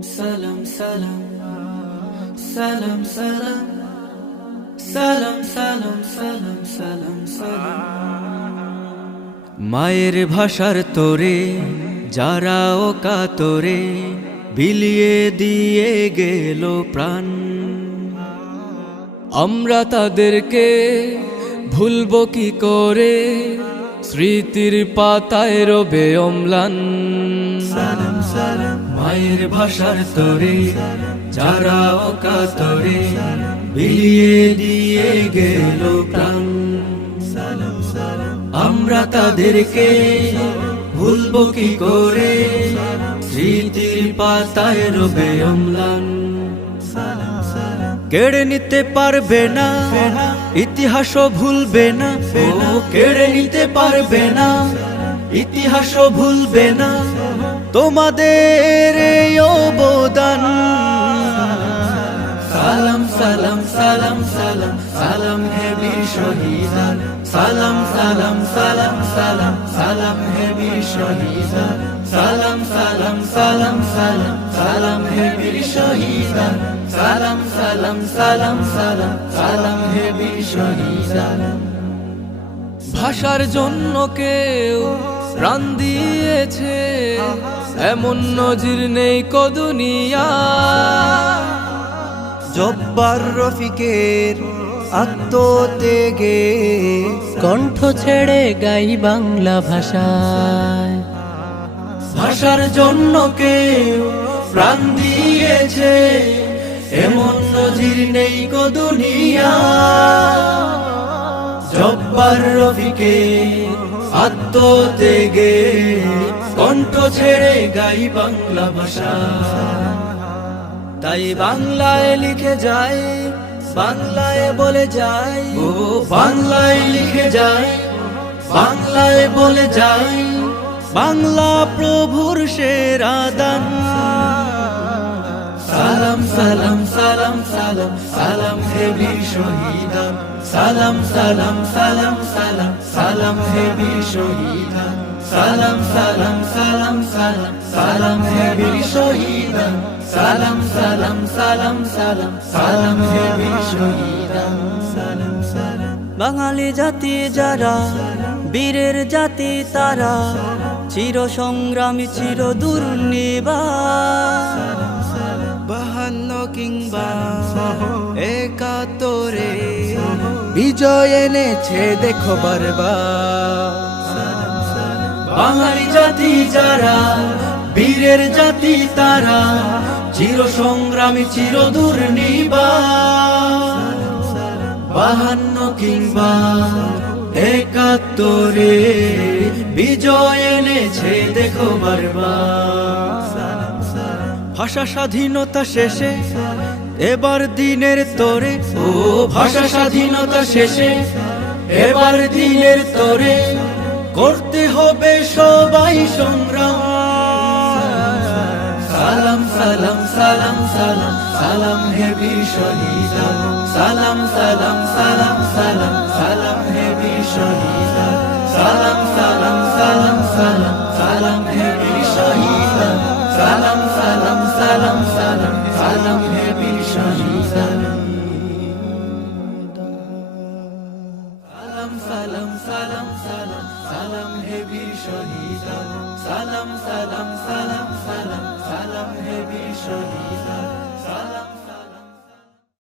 সালাম সালাম সালাম সালাম সালাম সালাম সালাম সালাম সালাম। মায়ের ভাষার তোরে যারা ও কাতরে বিলিয়ে দিয়ে গেল প্রাণ, আমরা তাদেরকে ভুলবো কি করে, স্মৃতির পাতায় রবে অম্লান। সালাম সালাম মায়ের ভাষার তোরে যারা ও কাতরে বিলিয়ে দিয়ে গেল প্রাণ, আমরা তাদেরকে ভুলবো কি করে, স্মৃতির পাতায় রবে অম্লান। কেড়ে নিতে পারবে না ইতিহাসও ভুলবে না, ও কেড়ে নিতে পারবে না ইতিহাসও ভুলবে না তোমাদের এই অবদান। সালাম সালাম সালাম সালাম সালাম হে বীর শহীদান, সালাম সালাম সালাম সালাম সালাম হে বীর শহীদান, সালাম সালাম সালাম সালাম সালাম হে বীর শহীদান, সালাম সালাম সালাম সালাম সালাম হে বীর শহীদান। ভাষার জন্য কেউ প্রাণ দিয়েছে এমন নজির নেই কো দুনিয়া। জব্বার রফিকের আত্মত্যাগে কণ্ঠ ছেড়ে গাই বাংলা ভাষায়। ভাষার জন্য কেউ প্রাণ দিয়েছে এমন নজির নেই গো দুনিয়া। জব্বার রফিকের আত্মত্যাগে কণ্ঠ ছেড়ে গাই বাংলা ভাষা। তাই বাংলায় লিখে যায়, বাংলায় বলে যায়, ও বাংলায় লিখে যায়, বাংলায় বলে যায়, বাংলা প্রভুর সেরা দান। সালাম সালাম সালাম সালাম সালাম হে বীর শহীদান, সালাম সালাম সালাম সালাম সালাম হে বীর শহীদান, সালাম সালাম সালাম সালাম সালাম হে বীর শহীদান, সালাম সালাম সালাম সালাম সালাম হে বীর শহীদান। সালাম সালাম বাঙালি জাতি যারা বীরের জাতি তারা, চির সংগ্রামী চির দুর্নিবার। 52 কিংবা 71 বিজয় এনেছে দেখো বারবার। বাঙালি জাতি যারা বীরের জাতি তারা, চির সংগ্রামী চির দুর্নিবার। 52 কিংবা 71 বিজয় এনেছে দেখো বারবার। ভাষা স্বাধীনতা শেষে এবার দিনের তোরে, ও ভাষা স্বাধীনতা শেষে এবার দিনের তোরে করতে হবে সবাই সংগ্রাম। সালাম সালাম সালাম সালাম সালাম হে বীর শহীদান, সালাম সালাম সালাম সালাম সালাম হে বীর শহীদান, সালাম সালাম সালাম সালাম সালাম হে বীর শহীদান, সালাম সালাম সালাম সালাম সালাম হে বীর শহীদান। সালাম সালাম সালাম সালাম সালাম হে বীর শহীদান, সালাম সালাম সালাম সালাম সালাম হে বীর শহীদান।